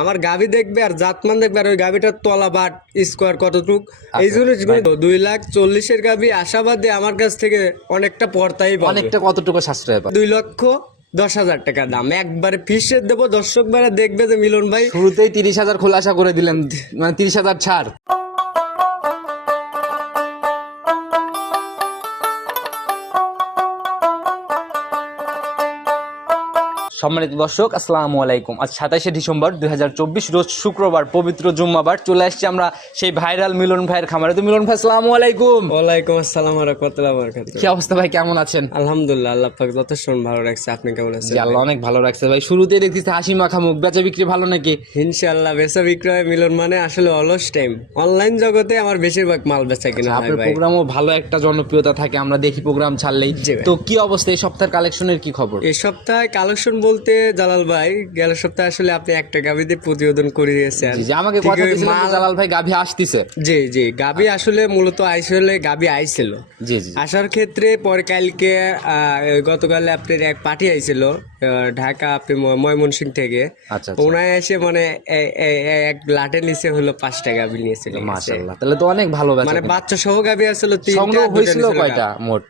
আমার গাভী দেখবে আর জাতমান দেখবে আর ওই গাভীটার তলা বাট স্কোয়ার কতটুক এই জিনিসগুলো 2,40,000 গাভী আশাবাদী আমার কাছ থেকে অনেকটা পর্তাই পাবে। অনেকটা কতটুকু সাশ্রয় পাবে? 2,10,000 টাকা দাম একবারে ফিসের দেবো। দর্শক ভাইরা দেখবে যে মিলন ভাই শুরুতেই 30,000 খোলাসা করে দিলেন, মানে 30,000 ছাড়। সম্মানিত দর্শক, আসসালামু আলাইকুম। আজ 27শে ডিসেম্বর 2024 রোজ শুক্রবার, পবিত্র জুম্মাবার। চলে আসছি আমরা সেই ভাইরাল মিলন ভাইয়ের খামারে। তো মিলন ভাই, আসসালামু আলাইকুম। ওয়ালাইকুম আসসালাম ওয়া রাহমাতুল্লাহি ওয়া বারাকাতুহু। কি অবস্থা ভাই, কেমন আছেন? আলহামদুলিল্লাহ, আল্লাহ পাক যথেষ্ট ভালো রাখছে। আপনি কেমন আছেন? জি, আল্লাহ অনেক ভালো রাখছে ভাই। শুরুতেই দেখতেছি হাসি মাখা মুখ, বেচা বিক্রি ভালো নাকি? ইনশাআল্লাহ বেচা বিক্রয় মিলন মানে আসলে অলস টাইম। অনলাইন জগতে আমার বেশিরভাগ মাল বেচা কিনা হয় আপনার ভাই। প্রোগ্রামও ভালো একটা জনপ্রিয়তা থাকে, আমরা দেখি প্রোগ্রাম ছাড়লেই। জি ভাই। তো কি অবস্থা এই সপ্তাহের কালেকশনের, কি খবর? এই সপ্তাহে কালেকশন বলতে জালাল ভাই, গেল সপ্তাহে আসলে আপনি একটা গাভীতে প্রতিবেদন করে দিয়েছেন। জি, আমাকে ঠিক কথা ওই দিয়েছিলেন যে মাল- জালাল ভাই গাভী আসতিছে। জি জি, গাভী আসলে মূলত আইসলে গাভী আইছিল। জি জি। আসার ক্ষেত্রে পরে কালকে গতকালে আপনার এক পার্টি আইছিল ঢাকা, আপনি ময়মনসিংহ থেকে। আচ্ছা, ওনায় এসে মানে এক লাটের নিচে হলো 5টা গাভী নিয়েছিল। মাশাআল্লাহ, তাহলে তো অনেক ভালো বেচা মানে কিনা। বাচ্চা সহ গাভী আসলে সংগ্রহ হয়েছিল কয়টা মোট?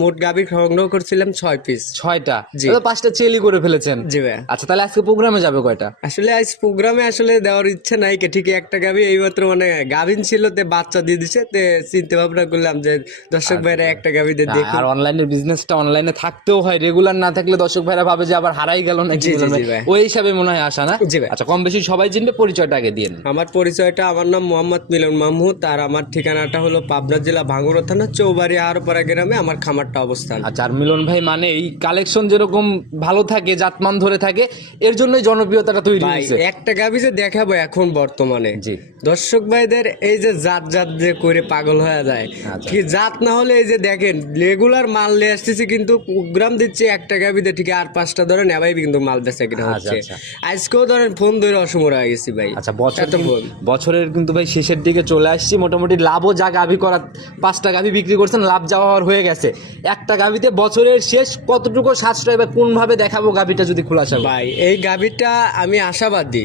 মোট গাভী সংগ্রহ করছিলাম 6 পিস। 6টা। জি। তাহলে 5টা চেলি করে ফেলেছেন। জি ভাই। আচ্ছা, তাহলে আজকে প্রোগ্রামে যাবে কয়টা? আসলে আজ প্রোগ্রামে আসলে দেওয়ার ইচ্ছা নাই কে, ঠিক একটা গাভী এইমাত্র মানে গাভীন ছিল তে বাচ্চা দিয়ে দিছে, তে চিন্তা ভাবনা করলাম যে দর্শক ভাইরা একটা গাভীতে দেখুন। আর অনলাইনের বিজনেসটা অনলাইনে থাকতেও হয়, রেগুলার না থাকলে দর্শক ভাইরা ভাবে যে আবার হারাই গেল নাকি। জি, জি, জি ভাই। ওই হিসাবে মনে হয় আসা না? জি ভাই। আচ্ছা, কম বেশি সবাই চিনবে, পরিচয়টা আগে দিন। আমার পরিচয়টা, আমার নাম মোহাম্মদ মিলন মাহমুদ, আর আমার ঠিকানাটা হলো পাবনা জেলা ভাঙ্গুড়া থানা চৌবাড়ি আরপাড়া গ্রামে আমার খামারটা অবস্থান। আচ্ছা, আর মিলন ভাই মানে এই কালেকশন যেরকম ভালো থাকে, জাতমান ধরে থাকে, এর জন্যই জনপ্রিয়তাটা তৈরি ভাই হয়েছে। একটা গাভী যে দেখাবো এখন বর্তমানে জি। দর্শক ভাইদের এই যে জাত জাত যে করে পাগল হয়ে যায়, আচ্ছা। কি জাত না হলে এই যে দেখেন রেগুলার মাল নিয়ে আসতেছি, কিন্তু প্রোগ্রাম দিচ্ছে একটা গাভীতে ঠিক আর 5টা ধরেন এবাই কিন্তু মাল বেচা কিনা আচ্ছা, হচ্ছে। আচ্ছা। আজকেও ধরেন ফোন ধরে অসময় হয়ে গেছি ভাই। আচ্ছা, এত ফোন। বছরের কিন্তু ভাই শেষের দিকে চলে আসছি, মোটামুটি লাভও যা গাভী করা, 5টা গাভী বিক্রি করছেন, লাভ যাওয়া হওয়ার হয়ে গেছে। একটা গাভীতে বছরের শেষ কতটুকু সাশ্রয় বা কোন ভাবে দেখাবো গাভীটা যদি খোলাসা হয়? ভাই এই গাভীটা আমি আশাবাদী,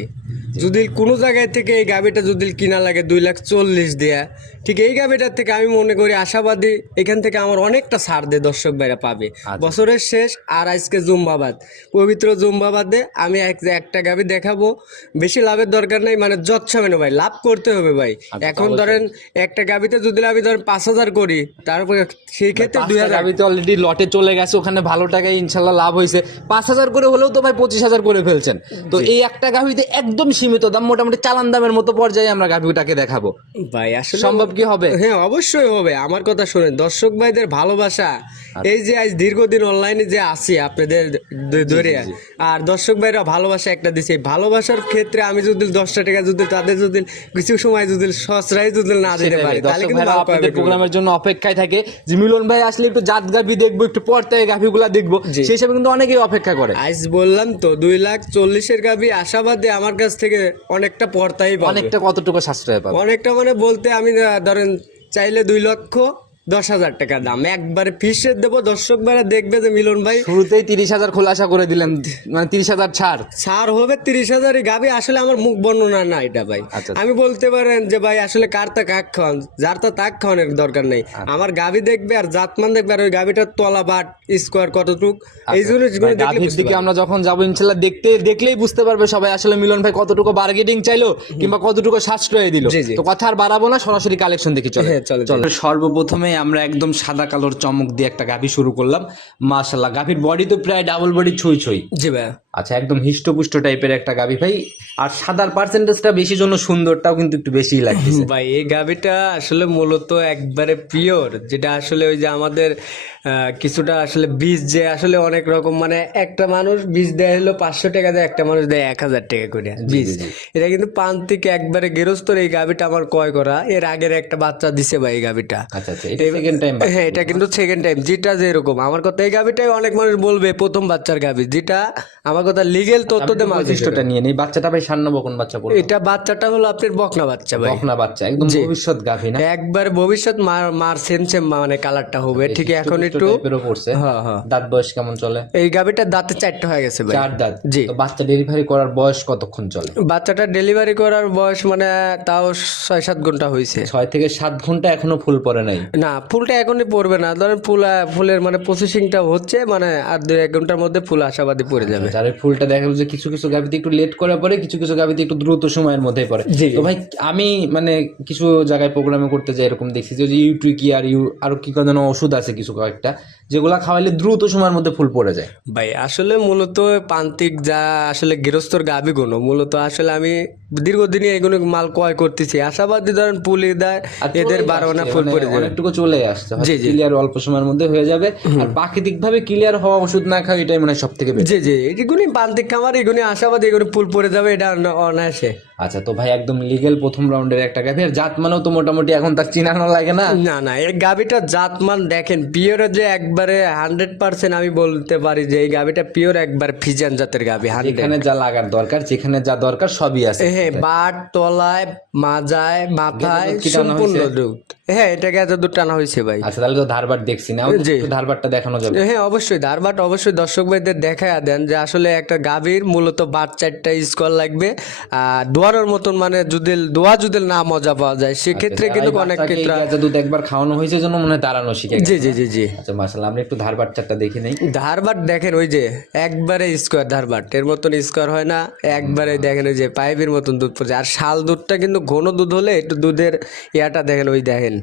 যদি কোনো জায়গায় থেকে এই গাভীটা যদি কিনা লাগে 2,40,000 দেয়া, ঠিক এই গাভীটার থেকে আমি মনে করি আশাবাদী এখান থেকে আমার অনেকটা ছাড় দিয়ে দর্শক ভাইরা পাবে। বছরের শেষ আর আজকে জুম্বাবাদ, পবিত্র জুম্বাবাদে আমি একটা গাভী দেখাবো। বেশি লাভের দরকার নেই, মানে যৎসামান্য ভাই লাভ করতে হবে ভাই। এখন ধরেন একটা গাভীতে যদি আমি ধরেন 5,000 করি, তারপরে সেই ক্ষেত্রে 2,000 গাভী তো অলরেডি লটে চলে গেছে, ওখানে ভালো টাকায় ইনশাল্লাহ লাভ হয়েছে। 5,000 করে হলেও তো ভাই 25,000 করে ফেলছেন। তো এই একটা গাভীতে একদম সীমিত দাম, মোটামুটি চালান দামের মতো পর্যায়ে আমরা গাভীটাকে দেখাবো। ভাই আসলে সম্ভব কি হবে? হ্যাঁ অবশ্যই হবে। আমার কথা শুনেন, দর্শক ভাইদের ভালোবাসা, এই যে আজ দীর্ঘদিন অনলাইনে যে আছি আপনাদের ধরে, আর দর্শক ভাইরা ভালোবাসা একটা দিছে, ভালোবাসার ক্ষেত্রে আমি যদি 10টা টাকা যদি তাদের যদি কিছু সময় যদি সসরাই যদি না দিতে পারি, তাহলে কিন্তু মাল পাবে আপনাদের না। প্রোগ্রামের জন্য অপেক্ষায় থাকে যে মিলন ভাই আসলে একটু জাত গাভী দেখবো, একটু পর্তায় গাভীগুলা দেখবো, সেই হিসাবে কিন্তু অনেকেই অপেক্ষা করে। আজ বললাম তো 2,40,000 গাভী আশাবাদী আমার কাছ থেকে অনেকটা পর্তাই পাবে। অনেকটা কতটুকু সাশ্রয় পাবে? অনেকটা মানে বলতে আমি ধরেন চাইলে 2,10,000 টাকা দাম একবারে ফিসের দেবো। দর্শক ভাইরা দেখবে যে মিলন ভাই শুরুতেই 30,000 খোলাসা করে দিলেন, মানে 30,000 ছাড়। ছাড় হবে 30,000 গাভী। আসলে আমার মুখ বর্ণনা না এটা ভাই। আচ্ছা। আমি বলতে পারেন যে ভাই আসলে কার তা কাক খাওয়ান, যার তা তাক খাওয়ানোর দরকার নেই। আমার গাভী দেখবে আর জাতমান দেখবে আর ওই গাভীটার তলা বাট স্কোয়ার কতটুক এই জিনিসগুলো দেখলে গাভীর বুঝতে দিকে পারবে। আমরা যখন যাবো ইনশাল্লাহ দেখলেই বুঝতে পারবে সবাই আসলে মিলন ভাই কতটুকু বার্গেনিং চাইলো কিংবা কতটুকু সাশ্রয় দিল। জি, জি। তো কথা আর বাড়াবো না, সরাসরি কালেকশন দেখি চলে। হ্যাঁ, চলো। সর্বপ্রথমে আমরা একদম সাদা কালোর চমক দিয়ে একটা গাভী শুরু করলাম। মাশাআল্লাহ, গাভীর বডি তো প্রায় ডাবল বডি ছুঁই ছুঁই। জি ভাই। আচ্ছা, একদম হিষ্টপুষ্ট টাইপের একটা গাভী ভাই, আর সাদার পার্সেন্টেজটা বেশি জন্য সুন্দরটাও কিন্তু একটু বেশিই লাগছে ভাই এই গাভীটা আসলে মূলত একবারে পিওর, যেটা আসলে ওই যে আমাদের কিছুটা আসলে বীজ যে আসলে অনেক রকম, মানে একটা মানুষ বীজ দেয় হলো 500 টাকা দেয়, একটা মানুষ দেয় 1,000 টাকা করে বীজ। এটা কিন্তু পান থেকে একবারে গেরস্তর এই গাভীটা আমার ক্রয় করা, এর আগের একটা বাচ্চা দিছে ভাই এই গাভীটা। আচ্ছা, এটা সেকেন্ড টাইম? হ্যাঁ, এটা কিন্তু সেকেন্ড টাইম। যেটা যেরকম আমার কথা, এই গাভীটাই অনেক মানুষ বলবে প্রথম বাচ্চার গাভী, যেটা আমার কথা লিগেল তথ্য দিয়ে মাল দিতে বৈশিষ্ট্যটা নিয়ে নেই। বাচ্চাটা ভাই সার না বকন বাচ্চা পড়বে? এটা বাচ্চাটা হলো আপনার বকনা বাচ্চা ভাই, বকনা বাচ্চা, একদম ভবিষ্যৎ গাভী না? একবার ভবিষ্যৎ মার সেম সেম মানে কালারটা হবে ঠিক এখন একটু টাইপেরও পড়ছে। হ্যাঁ হ্যাঁ। দাঁত বয়স কেমন চলে? এই গাভীটার দাঁতে 4টা হয়ে গেছে ভাই। 4 দাঁত। জি। তো বাচ্চা ডেলিভারি করার বয়স কতক্ষণ চলে? বাচ্চাটা ডেলিভারি করার বয়স মানে তাও 6-7 ঘন্টা হয়েছে। 6 থেকে 7 ঘন্টা, এখনো ফুল পড়ে নাই? না ফুলটা এখনই পড়বে না, ধরেন ফুলের মানে প্রসেসিংটা হচ্ছে, মানে আর 2-1 ঘন্টার মধ্যে ফুল আশাবাদী পড়ে যাবে। যার এই ফুলটা দেখা যাচ্ছে কিছু কিছু গাভিতে একটু লেট করে পড়ে, কিছু কিছু গাভিতে একটু দ্রুত সময়ের মধ্যেই পড়ে। জি। তো ভাই আমি মানে কিছু জায়গায় প্রোগ্রামে করতে যাই, এরকম দেখছি যে ইউট্রিকি আর আরো কি যেন ওষুধ আছে কিছু কয়েকটা, যেগুলা খাওয়াইলে দ্রুত সময়ের মধ্যে ফুল পড়ে যায়। ভাই আসলে মূলত প্রান্তিক যা আসলে গৃহস্থর গাভীগুলো মূলত আসলে আমি দীর্ঘদিনই এগুলো মাল ক্রয় করতেছি, আশাবাদী ধরেন পুলি দেয় আর এদের চলেই 12 আনা আসছে, ফুল মানে পড়ে যাবে। অনেকটুকু চলে আসছে, জি, জি। ক্লিয়ার অল্প সময়ের মধ্যে হয়ে যাবে। আর প্রাকৃতিক ভাবে ক্লিয়ার হওয়া ওষুধ না খাওয়া এটাই মানে সব থেকে বেশি। জি জি, এগুলি প্রান্তিক খামার, এগুলি আশাবাদী এগুলি ফুল পড়ে যাবে, এটা অনায়াসে। আচ্ছা, তো ভাই একদম লিগেল প্রথম রাউন্ডের একটা গাভী, আর জাত মানেও তো মোটামুটি এখন তার চিনানো লাগে না? না না, এই গাভিটা জাতমান দেখেন পিওর, যে একবারে 100% আমি বলতে পারি যে এই গাভিটা পিওর একবার ফিজিয়ান জাতের গাভি। যেখানে যা লাগার দরকার, যেখানে যা দরকার সবই আছে। হ্যাঁ, বাট তলায় মাজায় মাথায় কি টানা সম্পূর্ণ হয়েছে? দুধ। হ্যাঁ, এটাকে এত দুধ টানা হয়েছে ভাই। আচ্ছা, তাহলে তো ধারবার দেখছি না, জি। একটু ধারবারটা দেখানো যাবে? হ্যাঁ অবশ্যই, ধারবাট অবশ্যই দর্শক ভাইদের দেখায় দেন যে আসলে একটা গাভীর মূলত বাট 4টা স্কোয়ার লাগবে, আর দোয়ানোর মতন মানে যদি না মজা পাওয়া যায় সেক্ষেত্রে কিন্তু অনেক ক্ষেত্রে। দুধ একবার খাওয়ানো হয়েছে জন্য মনে হয় দাঁড়ানো শিখে গেছে। জি জি জি জি। আচ্ছা মাশাআল্লাহ, আমরা একটু ধারবারটা দেখে নেই। ধারবাট দেখেন ওই যে একবারে স্কোয়ার ধারবাট, এর মতন স্কোয়ার হয় না, একবারে দেখেন ওই যে পাইপের মতন দুধ পড়ছে। আর শাল দুধটা কিন্তু ঘন দুধ হলে একটু দুধের ইয়াটা দেখেন, ওই দেখেন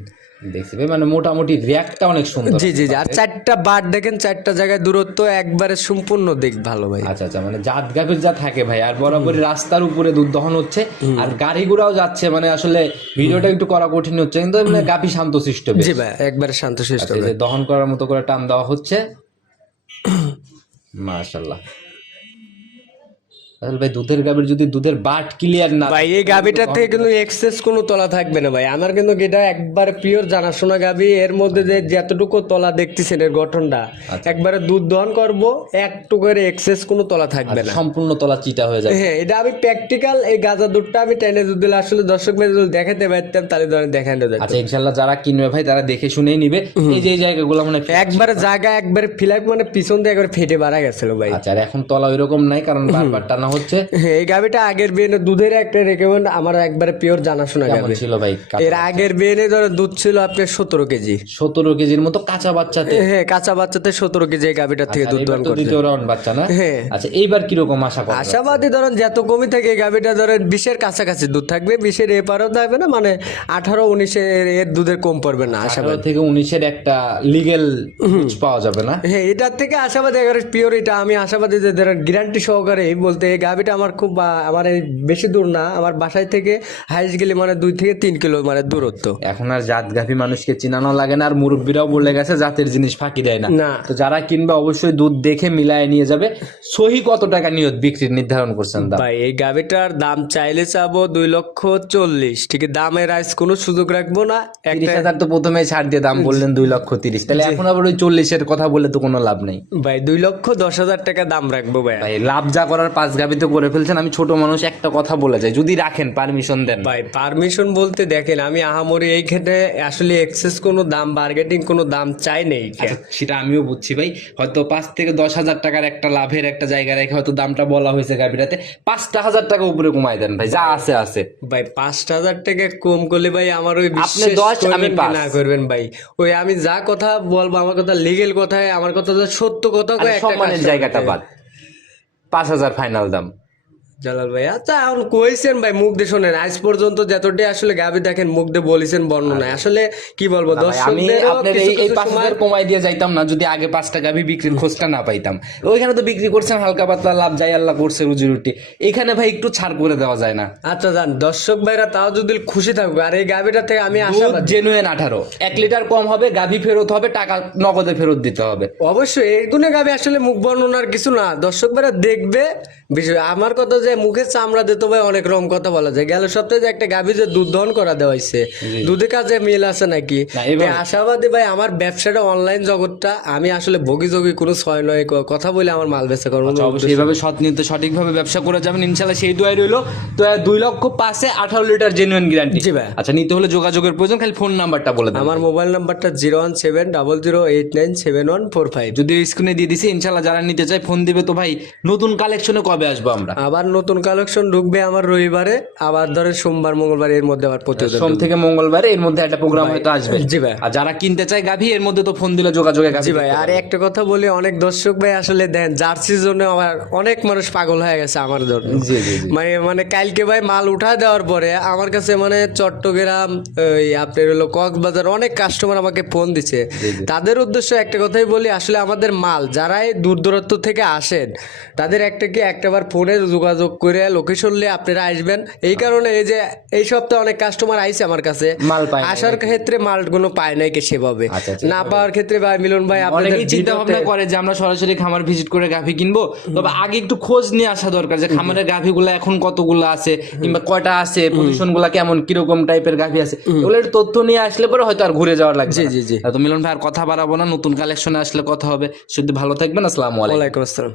দেখছি ভাই, মানে মোটামুটি র্যাকটা অনেক সুন্দর। জি জি জি। আর 4টা বাট দেখেন, 4টা জায়গায় দূরত্ব একবারে সম্পূর্ণ দিক ভালো ভাই। আচ্ছা আচ্ছা, মানে জাত গাভীর যা থাকে ভাই, আর বরাবরই রাস্তার উপরে দুধ দহন হচ্ছে, আর গাড়ি ঘোড়াও যাচ্ছে, মানে আসলে ভিডিওটা একটু করা কঠিন হচ্ছে, কিন্তু মানে গাভী শান্তশিষ্ট বেশ। জি ভাই, একবারে শান্তশিষ্ট। আচ্ছা, এই যে দহন করার মতো করে টান দেওয়া হচ্ছে, মাশাআল্লাহ। তাহলে ভাই দুধের গাভীর যদি দুধের বাট ক্লিয়ার না ভাই এই গাভিটার থেকে কিন্তু এক্সেস কোনো তলা থাকবে না ভাই। আমার কিন্তু এটা একবার পিওর জানাশোনা গাভি, এর মধ্যে যে যতটুকু তলা দেখতেছেন এর গঠনটা একবারে দুধ দহন করব, একটু করে এক্সেস কোনো তলা থাকবে না, সম্পূর্ণ তলা চিটা হয়ে যায়। হ্যাঁ এটা আমি প্র্যাকটিক্যাল, এই গাজা দুধটা আমি টেনে দুধ দিলে আসলে দর্শক ভাই যদি দেখাতে পারতাম তাহলে ধরেন দেখানো যেত। আচ্ছা ইনশাআল্লাহ যারা কিনবে ভাই তারা দেখে শুনেই নিবে। এই যে এই জায়গাগুলো মানে একবারে জায়গা একবারে ফিলাপ মানে পিছন দিয়ে একবারে ফেটে বাড়া গেছিল ভাই। আচ্ছা, আর এখন তলা ওইরকম নাই, কারণ বারবার টানা হচ্ছে। এই গাভিটা আগের বিয়েনে দুধের একটা রেকমেন্ড আমার একবারে পিওর জানাশোনা কেমন গাভি ছিল ভাই? এর আগের বিয়েনে ধরো দুধ ছিল আপনার 17 কেজি। 17 কেজির মতো কাঁচা বাচ্চাতে? হ্যাঁ, কাঁচা বাচ্চাতে 17 কেজি এই গাভিটার থেকে দুধ দহন করছে। দ্বিতীয় রাউন্ড বাচ্চা না? হ্যাঁ। আচ্ছা, এইবার কিরকম আশা করা যায়? আশাবাদী ধরেন যত কমই থাকে এই গাভিটা ধরেন 20-এর কাছাকাছি দুধ থাকবে, 20-এর এপারও থাকবে না, মানে 18-19 এর দুধের কম পড়বে না 18 আশাবাদী। থেকে 19-এর একটা লিগেল পাওয়া যাবে না? হ্যাঁ, এটার থেকে আশাবাদী একেবারে পিওর, এটা আমি আশাবাদী যে ধরেন গ্যারান্টি সহকারে বলতে এই গাভিটা আমার খুব আমার এই বেশি দূর না, আমার বাসায় থেকে হাইস গেলে মানে 2 থেকে 3 কিলো মানে দূরত্ব। এখন আর জাত গাভী মানুষকে চিনানো লাগে না, আর মুরব্বীরাও বলে গেছে জাতের জিনিস ফাঁকি দেয় না। না। তো যারা কিনবে অবশ্যই দুধ দেখে মিলায় নিয়ে যাবে। সহি কত টাকা নিয়ত বিক্রির নির্ধারণ করছেন দাম? ভাই এই গাভিটার দাম চাইলে চাবো 2,40,000, ঠিক আছে, দামের আইস কোনো সুযোগ রাখবো না। 30,000 তো প্রথমে ছাড় দিয়ে দাম বললেন 2,30,000, তাহলে এখন আবার ওই 40-এর কথা বলে তো কোনো লাভ নেই ভাই 2,10,000 টাকা দাম রাখবো ভাই। ভাই। লাভ যা করার 5 গাভী তো করে ফেলছেন। আমি ছোট মানুষ, একটা কথা বলে যাই, যদি রাখেন পারমিশন দেন। ভাই পারমিশন বলতে দেখেন আমি আহামরি এই ক্ষেত্রে আসলে এক্সেস কোনো দাম বার্গেটিং কোনো দাম চাই নেই। আচ্ছা, সেটা আমিও বুঝছি ভাই, হয়তো 5 থেকে 10,000 টাকার একটা লাভের একটা জায়গা রেখে হয়তো দামটা বলা হয়েছে গাভীটাতে, 5,000 টাকা উপরে কমাই দেন ভাই, যা আছে আছে। ভাই 5,000 টাকা কম করলে ভাই আমার ওই আপনি বিশ্বাস 10 করবেন আমি কি 5 না করবেন ভাই, ওই আমি যা কথা বলবো আমার কথা লিগেল কথায়, আমার কথা তো সত্য কথা কয়, একটা সম্মানের customer জায়গাটা কে। বাদ, 5,000 ফাইনাল দাম। জালাল ভাই আচ্ছা এখন কইছেন ভাই, মুখ দিয়ে শোনেন, আজ পর্যন্ত যতটি আসলে গাবি দেখেন মুখ দিয়ে বলেছেন বর্ণনায়, আসলে কি বলবো না ভাই, আমি দর্শকদেরও আপনার কিছু এই কিছু 5,000 কমাই দিয়ে যাইতাম না যদি আগে 5টা গাভী বিক্রির খোঁজটা না পাইতাম। ওইখানে তো বিক্রি করছেন হালকা পাতলা লাভ, যাই আল্লাহ করছে রুজি রুটি, এখানে ভাই একটু ছাড় করে দেওয়া যায় না? আচ্ছা জান দর্শক ভাইরা তাও যদি খুশি থাকবে, আর এই গাবিটা থেকে আমি আশাবাদী জেনুইন 18, 1 লিটার কম হবে, গাভী ফেরত হবে, টাকা নগদে ফেরত দিতে হবে। অবশ্যই এই গুণে গাবি আসলে মুখ বর্ণনার কিছু না, দর্শক ভাইরা দেখবে বিষয় আমার কথা যে মুখের চামড়া দিতে ভাই অনেক রকম কথা বলা যায়। গেল সপ্তাহে যে একটা গাভী যে দুধ দহন করা দেওয়া হয়েছে, দুধের কাজে মিল আছে নাকি? না, এবার- আশাবাদী ভাই আমার ব্যবসাটা অনলাইন জগৎটা আমি আসলে ভোগী যোগী কোনো ছয় নয় কথা বলে আমার মাল বেচা করবো না। অবশ্যই এইভাবে সঠিকভাবে ব্যবসা করে যাবেন ইনশাল্লাহ, সেই দোয়াই রইলো। তো 2,05,000 18 লিটার জেনুইন গ্যারান্টি। জি ভাই। আচ্ছা, নিতে হলে যোগাযোগের প্রয়োজন, খালি ফোন নাম্বারটা বলে দেন। আমার মোবাইল নাম্বারটা 01700897145। যদি স্ক্রিনে দিয়ে দিছি, ইনশাল্লাহ যারা নিতে চায় ফোন দিবে। তো ভাই নতুন কালেকশনে কবে আসবো আমরা? আবার নতুন কালেকশন ঢুকবে আমার রবিবারে, আবার ধরে সোমবার মঙ্গলবার এর মধ্যে আবার প্রতিদিন সোম থেকে মঙ্গলবারে এর মধ্যে একটা প্রোগ্রাম হয়তো আসবে। জি ভাই। আর যারা কিনতে চায় গাভী এর মধ্যে তো ফোন দিলে যোগাযোগে গাভী। জি ভাই, আর একটা কথা বলি, অনেক দর্শক ভাই আসলে দেন জার্সির জন্য আমার অনেক মানুষ পাগল হয়ে গেছে আমার জন্য। জি জি জি। মানে কালকে ভাই মাল উঠা দেওয়ার পরে আমার কাছে মানে চট্টগ্রাম, ওই আপনার হলো কক্সবাজার অনেক কাস্টমার আমাকে ফোন দিছে। তাদের উদ্দেশ্য একটা কথাই বলি, আসলে আমাদের মাল যারাই দূর দূরান্ত থেকে আসেন তাদের একটাবার ফোনে যোগাযোগ করে লোকেশন নিয়ে আপনারা আসবেন। এই কারণে এই যে এই সপ্তাহে অনেক কাস্টমার আইছে আমার কাছে, মাল পায় নাই আসার ক্ষেত্রে মালগুলো পায় নাই কে সেভাবে, আচ্ছা, আচ্ছা। না পাওয়ার ক্ষেত্রে ভাই মিলন ভাই আপনাদের অনেকেই চিন্তা ভাবনা করে যে আমরা সরাসরি খামার ভিজিট করে গাভী কিনবো, তবে আগে একটু খোঁজ নিয়ে আসা দরকার যে খামারের গাভীগুলো এখন কতগুলো আছে কিংবা কয়টা আছে, পজিশন গুলা কেমন, কিরকম টাইপের গাভী আছে, এগুলো একটু তথ্য নিয়ে আসলে পরে হয়তো আর ঘুরে যাওয়ার লাগবে। জি, জি, জি। তো মিলন ভাই আর কথা বাড়াবো না, নতুন কালেকশনে আসলে কথা হবে। শুধু ভালো থাকবেন, আসসালামু আলাইকুম। ওয়ালাইকুম আসসালাম।